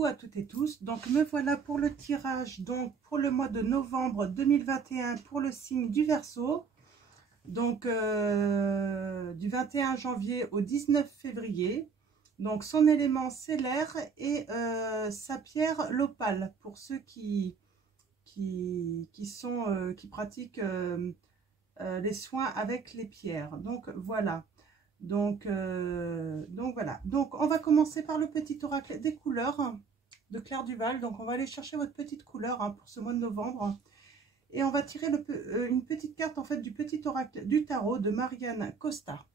Coucou à toutes et tous, donc me voilà pour le tirage donc pour le mois de novembre 2021 pour le signe du Verseau, donc du 21 janvier au 19 février. Donc son élément c'est l'air et sa pierre l'opale pour ceux qui pratiquent les soins avec les pierres. Donc voilà. Donc voilà. Donc on va commencer par le petit oracle des couleurs de Claire Duval. Donc on va aller chercher votre petite couleur pour ce mois de novembre. Et on va tirer une petite carte en fait du petit oracle du tarot de Marianne Costa.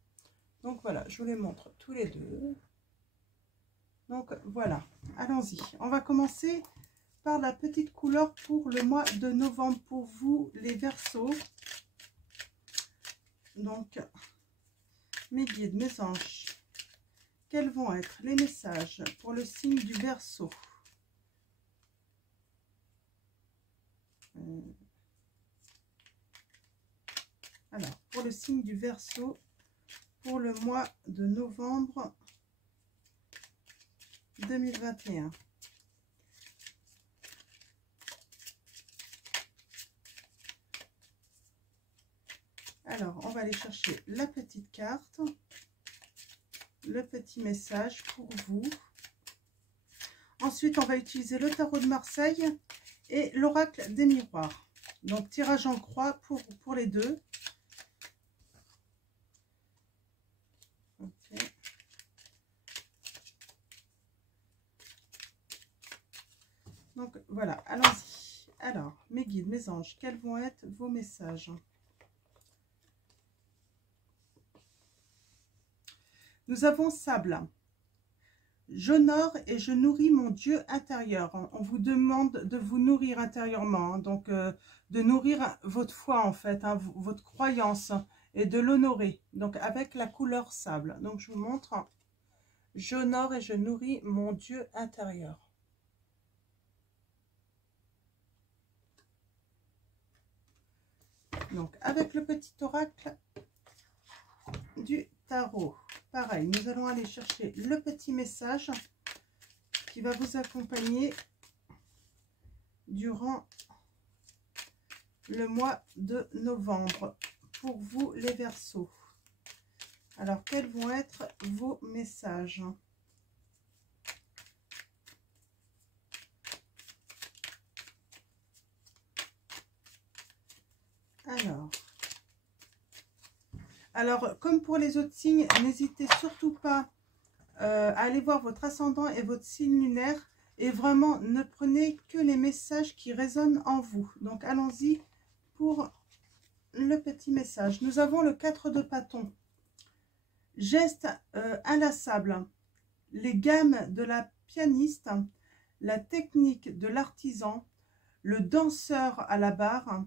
Donc voilà, je vous les montre tous les deux. Donc voilà, allons-y. On va commencer par la petite couleur pour le mois de novembre pour vous les Verseaux. Donc mes guides, mes anges, quels vont être les messages pour le signe du Verseau? Alors, pour le signe du Verseau, pour le mois de novembre 2021. Alors, on va aller chercher la petite carte, le petit message pour vous. Ensuite, on va utiliser le tarot de Marseille et l'oracle des miroirs. Donc, tirage en croix pour les deux. Okay. Donc, voilà, allons-y. Alors, mes guides, mes anges, quels vont être vos messages? Nous avons sable. J'honore et je nourris mon Dieu intérieur. On vous demande de vous nourrir intérieurement, donc de nourrir votre foi en fait, votre croyance et de l'honorer. Donc avec la couleur sable. Donc je vous montre. J'honore et je nourris mon Dieu intérieur. Donc avec le petit oracle du tarot. Pareil, nous allons aller chercher le petit message qui va vous accompagner durant le mois de novembre pour vous les Verseaux. Alors, quels vont être vos messages? Alors, comme pour les autres signes, n'hésitez surtout pas à aller voir votre ascendant et votre signe lunaire. Et vraiment, ne prenez que les messages qui résonnent en vous. Donc, allons-y pour le petit message. Nous avons le 4 de bâton. Geste inlassable. Les gammes de la pianiste. La technique de l'artisan. Le danseur à la barre.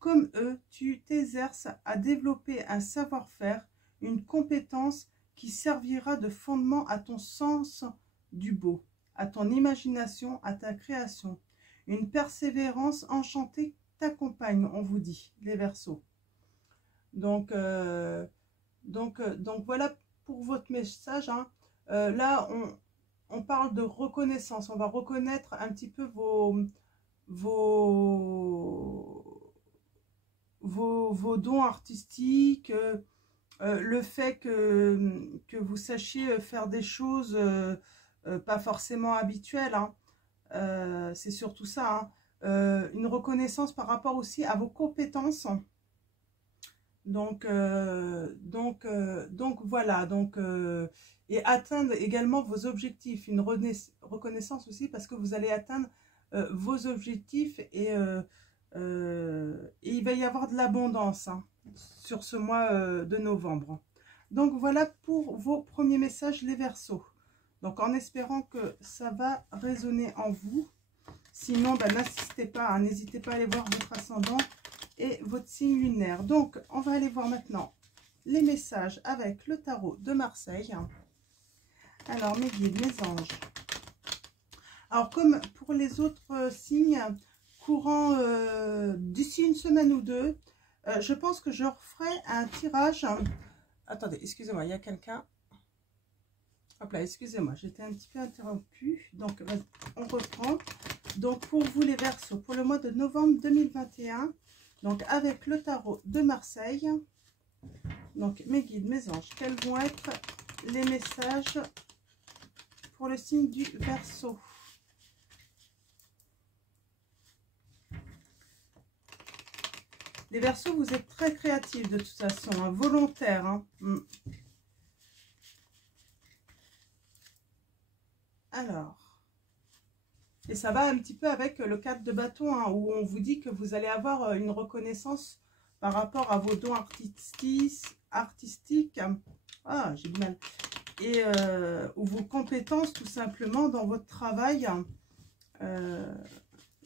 Comme eux, tu t'exerces à développer un savoir-faire, une compétence qui servira de fondement à ton sens du beau, à ton imagination, à ta création. Une persévérance enchantée t'accompagne, on vous dit, les Verseaux. Donc voilà pour votre message. Là, on parle de reconnaissance. On va reconnaître un petit peu vos dons artistiques, le fait que vous sachiez faire des choses pas forcément habituelles, c'est surtout ça, une reconnaissance par rapport aussi à vos compétences. Donc voilà, et atteindre également vos objectifs, une reconnaissance aussi parce que vous allez atteindre vos objectifs et il va y avoir de l'abondance sur ce mois de novembre. Donc voilà pour vos premiers messages les Verseaux. Donc en espérant que ça va résonner en vous. Sinon, n'insistez pas, n'hésitez pas à aller voir votre ascendant et votre signe lunaire. Donc on va aller voir maintenant les messages avec le tarot de Marseille. Alors mes guides, mes anges. Alors comme pour les autres signes, courant d'ici une semaine ou deux, je pense que je referai un tirage. Attendez, excusez-moi, il y a quelqu'un. Hop là, excusez-moi, j'étais un petit peu interrompue. Donc, on reprend. Donc, pour vous les Verseaux, pour le mois de novembre 2021, donc avec le tarot de Marseille, donc mes guides, mes anges, quels vont être les messages pour le signe du Verseau? Les Verseaux, vous êtes très créatifs de toute façon, hein, volontaires. Hein. Alors, et ça va un petit peu avec le 4 de bâton, hein, où on vous dit que vous allez avoir une reconnaissance par rapport à vos dons artistiques. Ah, j'ai du mal. Et ou vos compétences tout simplement dans votre travail.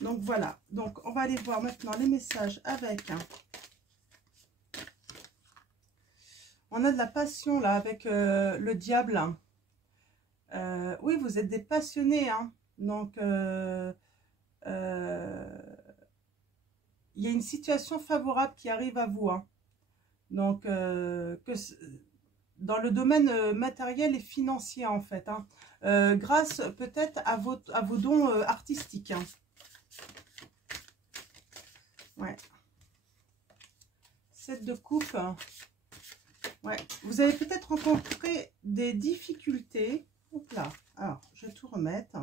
Donc voilà. Donc on va aller voir maintenant les messages avec. On a de la passion là avec le diable. Oui, vous êtes des passionnés, hein. Donc, il y a une situation favorable qui arrive à vous. Hein. Donc, dans le domaine matériel et financier, en fait. Hein. Grâce peut-être à vos dons artistiques. Hein. Ouais. 7 de coupe. Ouais. Vous avez peut-être rencontré des difficultés. Hop là. Alors, je vais tout remettre.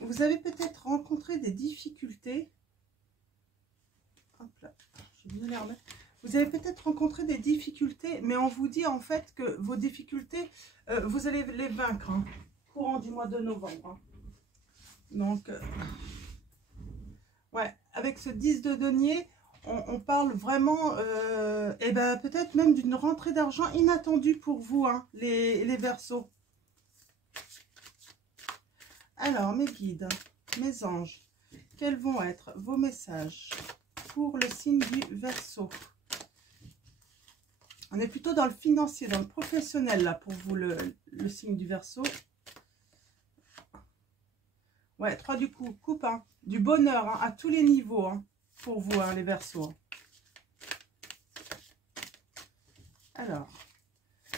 Vous avez peut-être rencontré des difficultés. Hop là, je vais bien les remettre. Vous avez peut-être rencontré des difficultés, mais on vous dit en fait que vos difficultés, vous allez les vaincre, hein, courant du mois de novembre. Hein. Donc, ouais, avec ce 10 de denier, on parle vraiment, et ben peut-être même d'une rentrée d'argent inattendue pour vous, hein, les Verseaux. Alors, mes guides, mes anges, quels vont être vos messages pour le signe du Verseau? On est plutôt dans le financier, dans le professionnel, là, pour vous, le signe du Verseau. Ouais, 3 du coup, coupe, hein, du bonheur, hein, à tous les niveaux, hein, pour vous, hein, les Verseaux. Alors,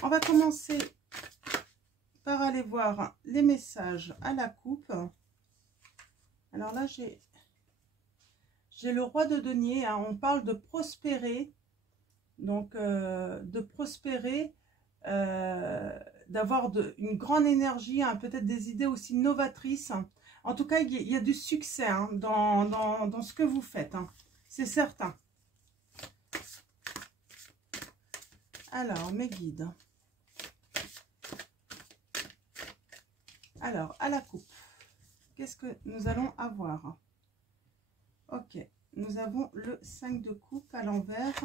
on va commencer par aller voir les messages à la coupe. Alors là, j'ai le roi de denier, hein, on parle de prospérer, donc de prospérer, d'avoir une grande énergie, hein, peut-être des idées aussi novatrices. En tout cas, il y a du succès, hein, dans ce que vous faites, hein, c'est certain. Alors, mes guides. Alors, à la coupe, qu'est-ce que nous allons avoir? Ok, nous avons le 5 de coupe à l'envers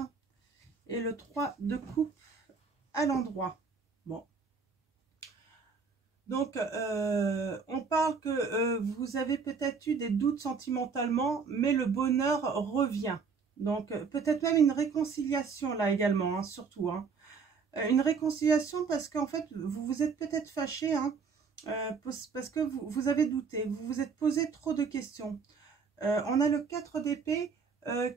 et le 3 de coupe à l'endroit. Bon. Donc, on parle que vous avez peut-être eu des doutes sentimentalement, mais le bonheur revient. Donc, peut-être même une réconciliation là également, hein, surtout. Hein. Une réconciliation parce qu'en fait, vous vous êtes peut-être fâché, hein, parce que vous avez douté, vous vous êtes posé trop de questions. On a le 4 d'épée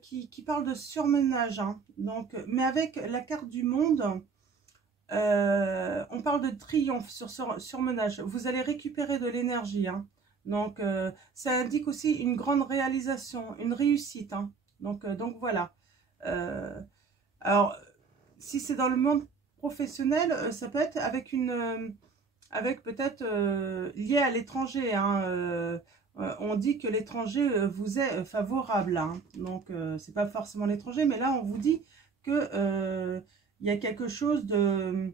qui parle de surmenage, hein, donc, mais avec la carte du monde, on parle de triomphe sur surmenage. Vous allez récupérer de l'énergie, hein, donc ça indique aussi une grande réalisation, une réussite, hein, donc voilà. Alors, si c'est dans le monde professionnel, ça peut être avec avec peut-être lié à l'étranger, hein, on dit que l'étranger vous est favorable, hein, donc c'est pas forcément l'étranger, mais là on vous dit que il y a quelque chose de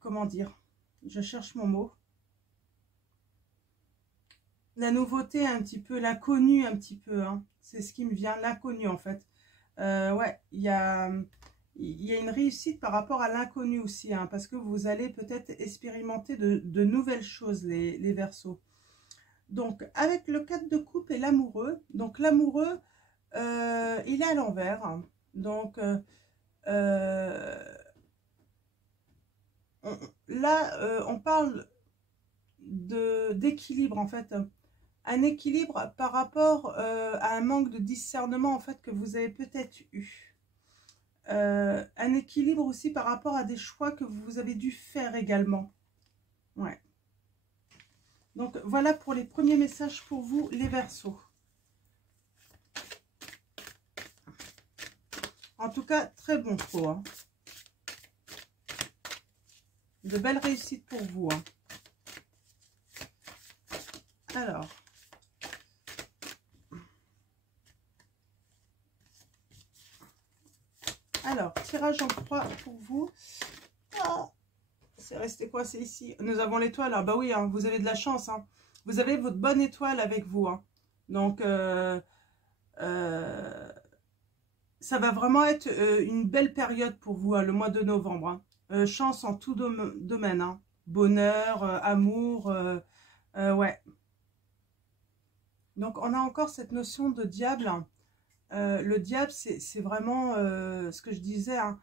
comment dire, je cherche mon mot, la nouveauté un petit peu, l'inconnu un petit peu, hein, c'est ce qui me vient, l'inconnu en fait. Ouais, il y a une réussite par rapport à l'inconnu aussi, hein, parce que vous allez peut-être expérimenter de nouvelles choses, les Verseaux. Donc, avec le 4 de coupe et l'amoureux, donc l'amoureux, il est à l'envers. Hein. Donc, là, on parle d'équilibre, en fait. Un équilibre par rapport à un manque de discernement, en fait, que vous avez peut-être eu. un équilibre aussi par rapport à des choix que vous avez dû faire également. Ouais. Donc, voilà pour les premiers messages pour vous, les Verseaux. En tout cas, très bon trop. Hein. De belles réussites pour vous. Hein. Alors, tirage en 3 pour vous. Ah, c'est resté coincé ici. Nous avons l'étoile. Ah bah oui, hein, vous avez de la chance. Hein. Vous avez votre bonne étoile avec vous. Hein. Donc, ça va vraiment être une belle période pour vous, hein, le mois de novembre. Hein. Chance en tout domaine. Hein. Bonheur, amour. Ouais. Donc, on a encore cette notion de diable. Hein. Le diable, c'est vraiment ce que je disais. Hein.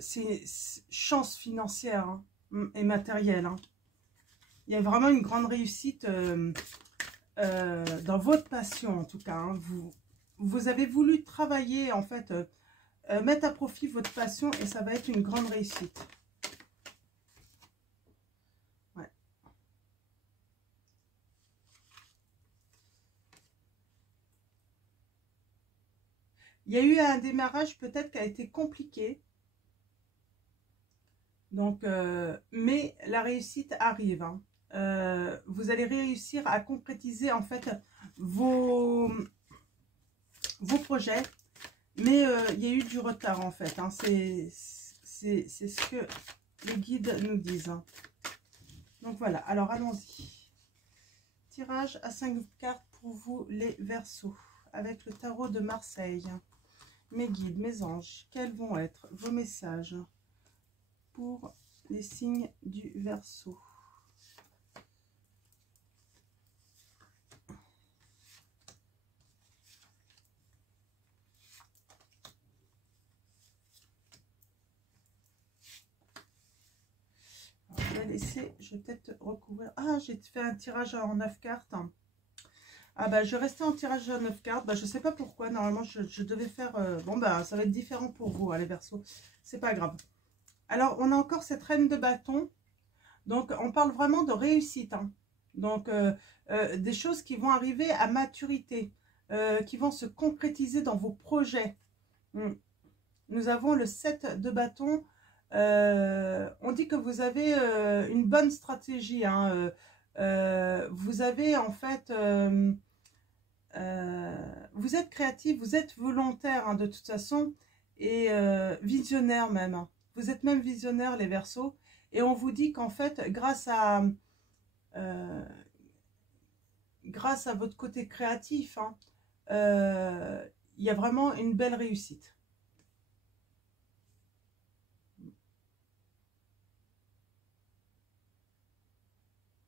C'est chance financière hein, et matérielle. Hein. Il y a vraiment une grande réussite dans votre passion, en tout cas. Hein. Vous avez voulu travailler, en fait, mettre à profit votre passion et ça va être une grande réussite. Ouais. Il y a eu un démarrage peut-être qui a été compliqué. Donc, mais la réussite arrive. Hein. Vous allez réussir à concrétiser en fait vos projets. Mais il y a eu du retard en fait. Hein. C'est ce que les guides nous disent. Hein. Donc voilà, alors allons-y. Tirage à 5 cartes pour vous les Verseaux. Avec le tarot de Marseille. Mes guides, mes anges, quels vont être vos messages pour les signes du Verseau? Je vais laisser, je vais peut-être recouvrir. Ah, j'ai fait un tirage en 9 cartes. Ah bah je restais en tirage en 9 cartes. Bah, je sais pas pourquoi. Normalement, je devais faire... Bon, bah ça va être différent pour vous, hein, les Verseaux. C'est pas grave. Alors, on a encore cette reine de bâton. Donc, on parle vraiment de réussite. Hein. Donc, des choses qui vont arriver à maturité. Qui vont se concrétiser dans vos projets. Nous avons le 7 de bâton. On dit que vous avez une bonne stratégie. Hein. Vous avez en fait... vous êtes créatif, vous êtes volontaire hein, de toute façon. Et visionnaire même. Hein. Vous êtes même visionnaire les Verseaux. Et on vous dit qu'en fait, grâce à votre côté créatif, hein, il y a vraiment une belle réussite.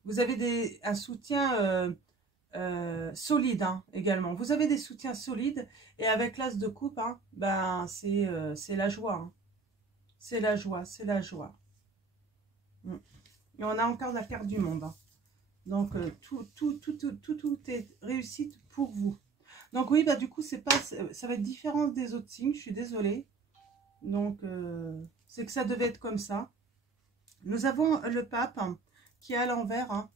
Vous avez un soutien solide hein, également. Vous avez des soutiens solides. Et avec l'as de coupe, hein, ben, c'est la joie. Hein. C'est la joie, c'est la joie. Et on a encore la carte du monde. Hein. Donc, tout est réussite pour vous. Donc, oui, bah, du coup, ça va être différent des autres signes. Je suis désolée. Donc, c'est que ça devait être comme ça. Nous avons le pape hein, qui est à l'envers. Hein.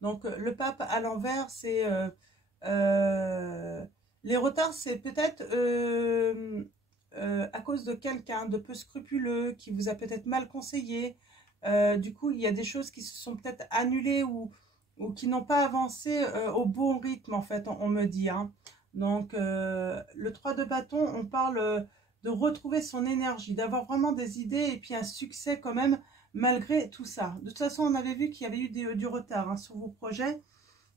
Donc, le pape à l'envers, c'est... les retards, c'est peut-être à cause de quelqu'un de peu scrupuleux qui vous a peut-être mal conseillé. Du coup, il y a des choses qui se sont peut-être annulées ou qui n'ont pas avancé au bon rythme, en fait, on me dit. Hein. Donc, le 3 de bâton, on parle de retrouver son énergie, d'avoir vraiment des idées et puis un succès quand même, malgré tout ça. De toute façon, on avait vu qu'il y avait eu du retard hein, sur vos projets.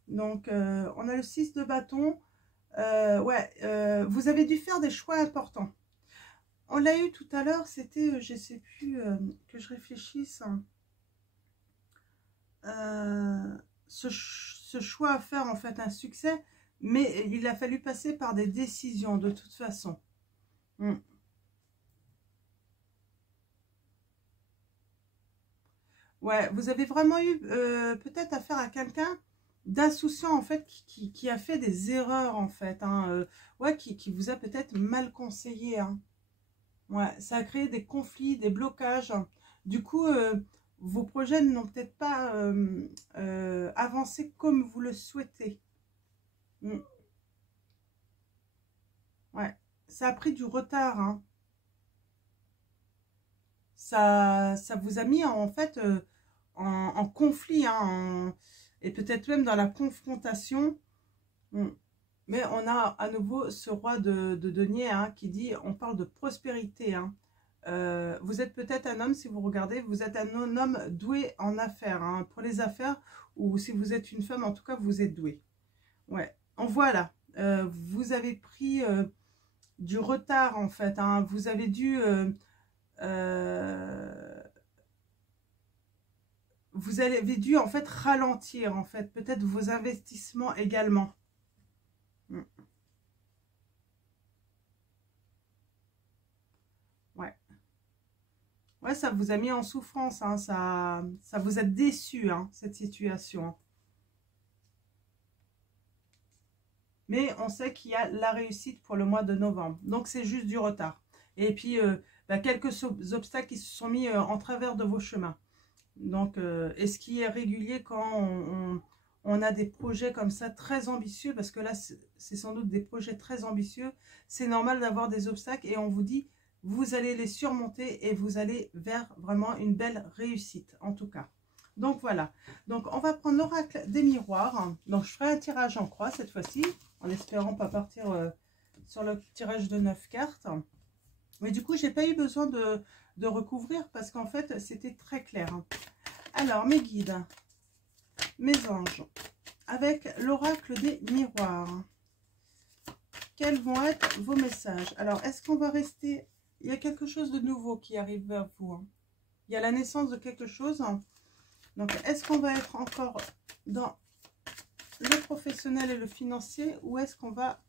Donc, on a le 6 de bâton. Ouais, vous avez dû faire des choix importants. On l'a eu tout à l'heure, c'était, je ne sais plus, que je réfléchisse. Ce choix à faire, en fait, un succès, mais il a fallu passer par des décisions, de toute façon. Ouais, vous avez vraiment eu peut-être affaire à quelqu'un d'insouciant, en fait, qui a fait des erreurs, en fait. Hein, ouais, qui vous a peut-être mal conseillé, hein. Ouais, ça a créé des conflits, des blocages. Du coup, vos projets n'ont peut-être pas avancé comme vous le souhaitez. Mm. Ouais, ça a pris du retard, hein. Ça vous a mis en fait en conflit, hein, et peut-être même dans la confrontation. Mm. Mais on a à nouveau ce roi de denier, hein, qui dit, on parle de prospérité, hein. Vous êtes peut-être un homme, si vous regardez, vous êtes un homme doué en affaires, hein, pour les affaires, ou si vous êtes une femme, en tout cas, vous êtes doué. Ouais, en voilà. Vous avez pris du retard, en fait, hein. Vous avez dû... vous avez dû, en fait, ralentir, en fait, peut-être vos investissements également. Mm. Ouais. Ouais, ça vous a mis en souffrance, hein, ça vous a déçu, hein, cette situation. Mais on sait qu'il y a la réussite pour le mois de novembre. Donc, c'est juste du retard. Et puis, quelques obstacles qui se sont mis en travers de vos chemins. Donc, et ce qui est régulier quand on a des projets comme ça très ambitieux, parce que là, c'est sans doute des projets très ambitieux, c'est normal d'avoir des obstacles et on vous dit, vous allez les surmonter et vous allez vers vraiment une belle réussite, en tout cas. Donc, voilà. Donc, on va prendre l'oracle des miroirs. Donc, je ferai un tirage en croix cette fois-ci, en espérant pas partir sur le tirage de 9 cartes. Mais du coup, j'ai pas eu besoin de recouvrir parce qu'en fait, c'était très clair. Alors, mes guides, mes anges, avec l'oracle des miroirs, quels vont être vos messages? Alors, est-ce qu'on va rester... Il y a quelque chose de nouveau qui arrive vers vous, hein. Il y a la naissance de quelque chose. Donc, est-ce qu'on va être encore dans le professionnel et le financier ou est-ce qu'on va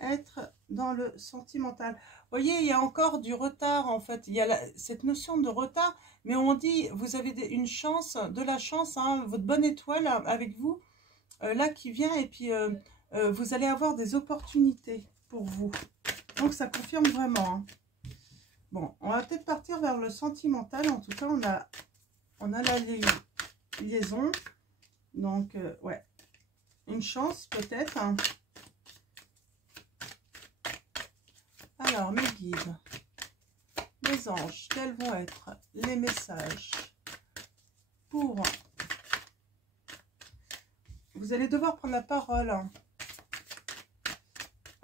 être dans le sentimental? Vous voyez, il y a encore du retard, en fait. Il y a cette notion de retard, mais on dit, vous avez une chance, de la chance, hein, votre bonne étoile avec vous, là, qui vient, et puis vous allez avoir des opportunités pour vous. Donc, ça confirme vraiment, hein. Bon, on va peut-être partir vers le sentimental. En tout cas, on a la liaison. Donc, ouais, une chance peut-être, hein. Alors, mes guides, mes anges, quels vont être les messages pour... Vous allez devoir prendre la parole, hein.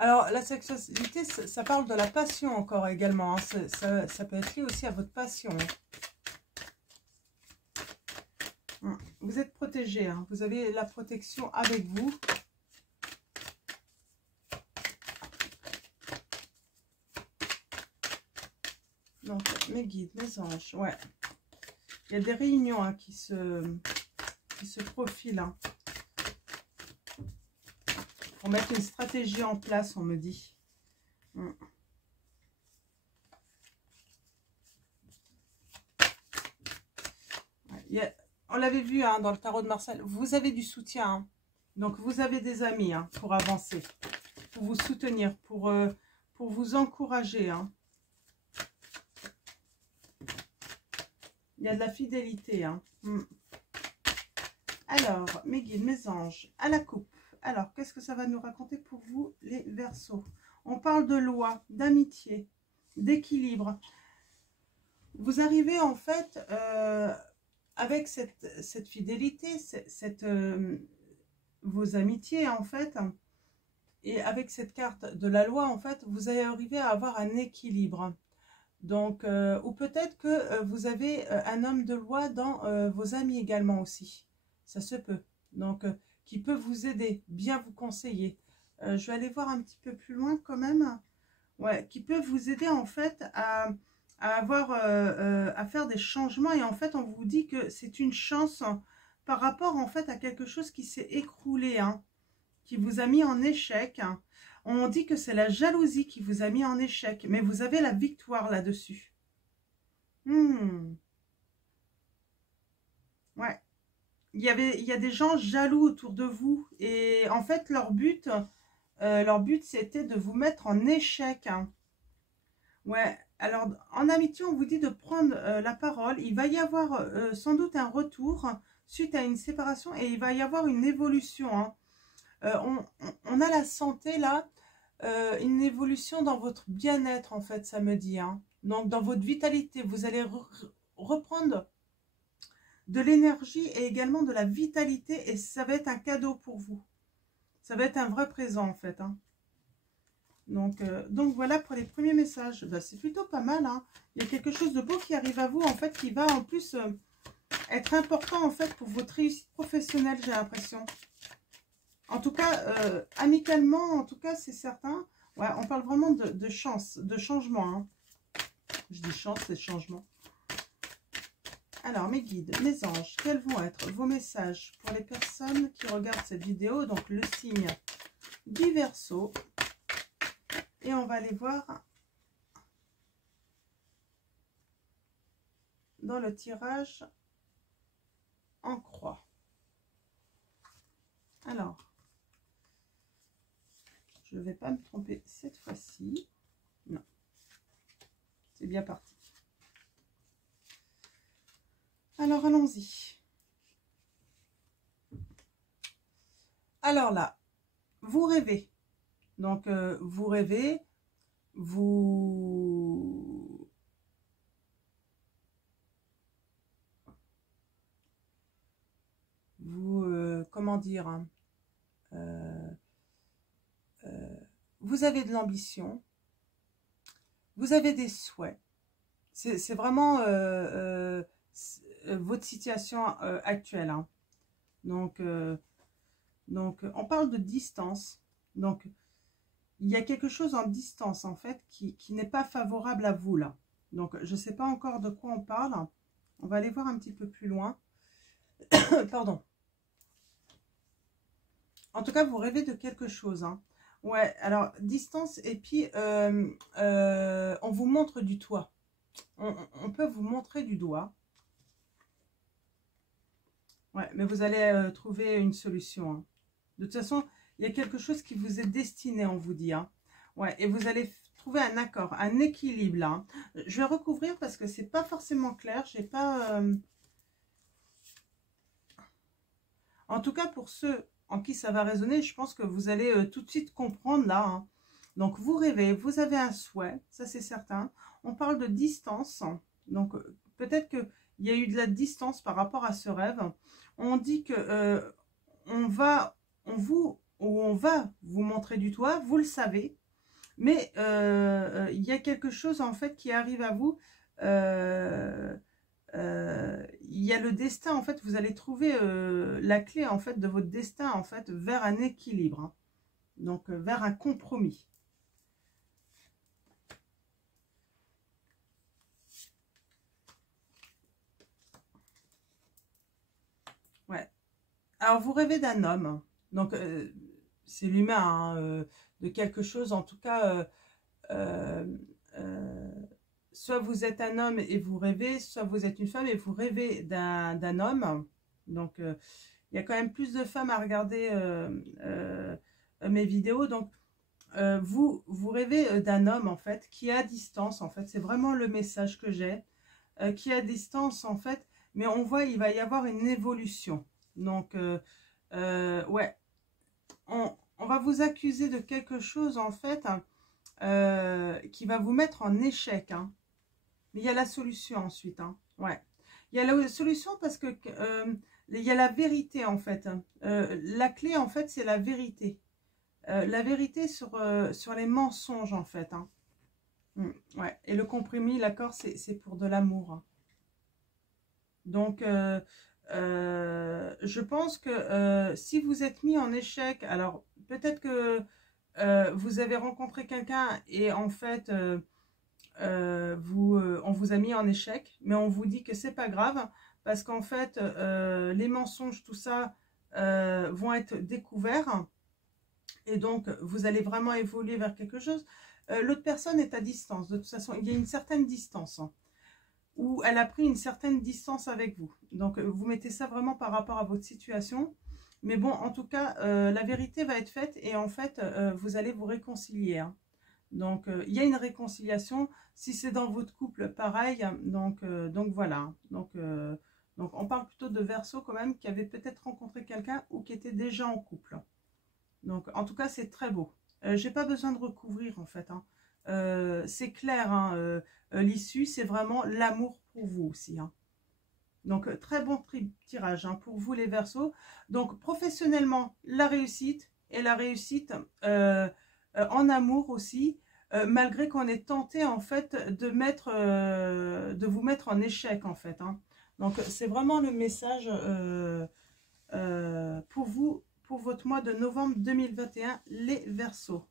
Alors, la sexualité, ça parle de la passion encore également, hein. Ça peut être lié aussi à votre passion. Vous êtes protégé, hein. Vous avez la protection avec vous. Donc, mes guides, mes anges, ouais. Il y a des réunions, hein, qui se profilent, hein, pour mettre une stratégie en place, on me dit. On l'avait vu, hein, dans le tarot de Marcel, vous avez du soutien, hein. Donc vous avez des amis, hein, pour avancer, pour vous soutenir, pour vous encourager, hein. Il y a de la fidélité, hein. Alors, mes guides, mes anges, à la coupe. Alors, qu'est-ce que ça va nous raconter pour vous, les Verseaux? On parle de loi, d'amitié, d'équilibre. Vous arrivez en fait avec cette fidélité, vos amitiés en fait, et avec cette carte de la loi en fait, vous allez arriver à avoir un équilibre. Donc, ou peut-être que vous avez un homme de loi dans vos amis également aussi. Ça se peut. Donc, qui peut vous aider, bien vous conseiller. Je vais aller voir un petit peu plus loin quand même. Ouais, qui peut vous aider en fait à faire des changements. Et en fait, on vous dit que c'est une chance par rapport en fait à quelque chose qui s'est écroulé, hein, qui vous a mis en échec. On dit que c'est la jalousie qui vous a mis en échec, mais vous avez la victoire là-dessus. Ouais. Il y a des gens jaloux autour de vous. Et en fait, leur but c'était de vous mettre en échec, hein. Ouais. alors, en amitié, on vous dit de prendre la parole. Il va y avoir sans doute un retour suite à une séparation et il va y avoir une évolution. Hein. On a la santé là, une évolution dans votre bien-être en fait, ça me dit. Hein. Donc, dans votre vitalité, vous allez reprendre de l'énergie et également de la vitalité et ça va être un cadeau pour vous. Ça va être un vrai présent en fait. Hein. Donc voilà pour les premiers messages. Ben, c'est plutôt pas mal. Hein. Il y a quelque chose de beau qui arrive à vous en fait qui va en plus être important en fait pour votre réussite professionnelle, j'ai l'impression. En tout cas, amicalement, en tout cas, c'est certain. Ouais, on parle vraiment de chance, de changement. Hein. Je dis chance, c'est changement. Alors, mes guides, mes anges, quels vont être vos messages pour les personnes qui regardent cette vidéo? Donc, le signe du Verseau. Et on va aller voir dans le tirage en croix. Alors, je ne vais pas me tromper cette fois-ci. Non, c'est bien parti. Alors, allons-y. Alors là, vous rêvez. Donc, vous rêvez, vous... comment dire, hein, vous avez de l'ambition, vous avez des souhaits. C'est vraiment votre situation actuelle. Hein. Donc, on parle de distance. Donc, il y a quelque chose en distance, en fait, qui n'est pas favorable à vous, là. Donc, je ne sais pas encore de quoi on parle. On va aller voir un petit peu plus loin. Pardon. En tout cas, vous rêvez de quelque chose. Hein. Ouais, alors, distance, et puis, on vous montre du doigt. On peut vous montrer du doigt. Ouais, mais vous allez trouver une solution. Hein. De toute façon, il y a quelque chose qui vous est destiné, on vous dit. Hein. Ouais, et vous allez trouver un accord, un équilibre là. Hein. Je vais recouvrir parce que c'est pas forcément clair. J'ai pas. En tout cas, pour ceux en qui ça va résonner, je pense que vous allez tout de suite comprendre là. Hein. Donc, vous rêvez, vous avez un souhait, ça c'est certain. On parle de distance. Donc, peut-être qu'il y a eu de la distance par rapport à ce rêve. On dit que on va vous montrer du doigt, vous le savez. Mais il y a quelque chose en fait qui arrive à vous. Il y a le destin en fait. Vous allez trouver la clé en fait de votre destin en fait vers un équilibre. Hein. Donc vers un compromis. Ouais. Alors vous rêvez d'un homme. Donc c'est l'humain. Hein, de quelque chose en tout cas. Soit vous êtes un homme et vous rêvez, soit vous êtes une femme et vous rêvez d'un homme. Donc, il y a quand même plus de femmes à regarder mes vidéos. Donc, vous rêvez d'un homme, en fait, qui est à distance, en fait. C'est vraiment le message que j'ai. Qui est à distance, en fait. Mais on voit, il va y avoir une évolution. Donc, ouais. On va vous accuser de quelque chose, en fait, hein, qui va vous mettre en échec, hein. Mais il y a la solution ensuite. Hein. Ouais. Il y a la solution parce que il y a la vérité en fait. La clé en fait c'est la vérité. La vérité sur les mensonges en fait. Hein. Ouais. Et le compromis, l'accord, c'est pour de l'amour. Hein. Donc je pense que si vous êtes mis en échec, alors peut-être que vous avez rencontré quelqu'un et en fait... on vous a mis en échec, mais on vous dit que c'est pas grave parce qu'en fait les mensonges, tout ça vont être découverts et donc vous allez vraiment évoluer vers quelque chose. L'autre personne est à distance, de toute façon il y a une certaine distance hein, où elle a pris une certaine distance avec vous, donc vous mettez ça vraiment par rapport à votre situation, mais bon en tout cas la vérité va être faite et en fait vous allez vous réconcilier hein. Donc, il y a une réconciliation. Si c'est dans votre couple, pareil. Donc voilà. Donc, on parle plutôt de Verseau quand même, qui avait peut-être rencontré quelqu'un ou qui était déjà en couple. Donc, en tout cas, c'est très beau. J'ai pas besoin de recouvrir, en fait. Hein. C'est clair, hein, l'issue, c'est vraiment l'amour pour vous aussi. Hein. Donc, très bon tirage hein, pour vous, les Verseaux. Donc, professionnellement, la réussite et la réussite en amour aussi, malgré qu'on ait tenté, en fait, de vous mettre en échec, en fait. Hein. Donc, c'est vraiment le message pour vous, pour votre mois de novembre 2021, les Verseaux.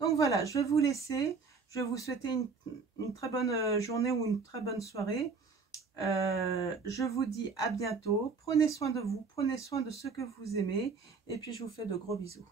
Donc, voilà, je vais vous laisser. Je vais vous souhaiter une très bonne journée ou une très bonne soirée. Je vous dis à bientôt. Prenez soin de vous, prenez soin de ceux que vous aimez. Et puis, je vous fais de gros bisous.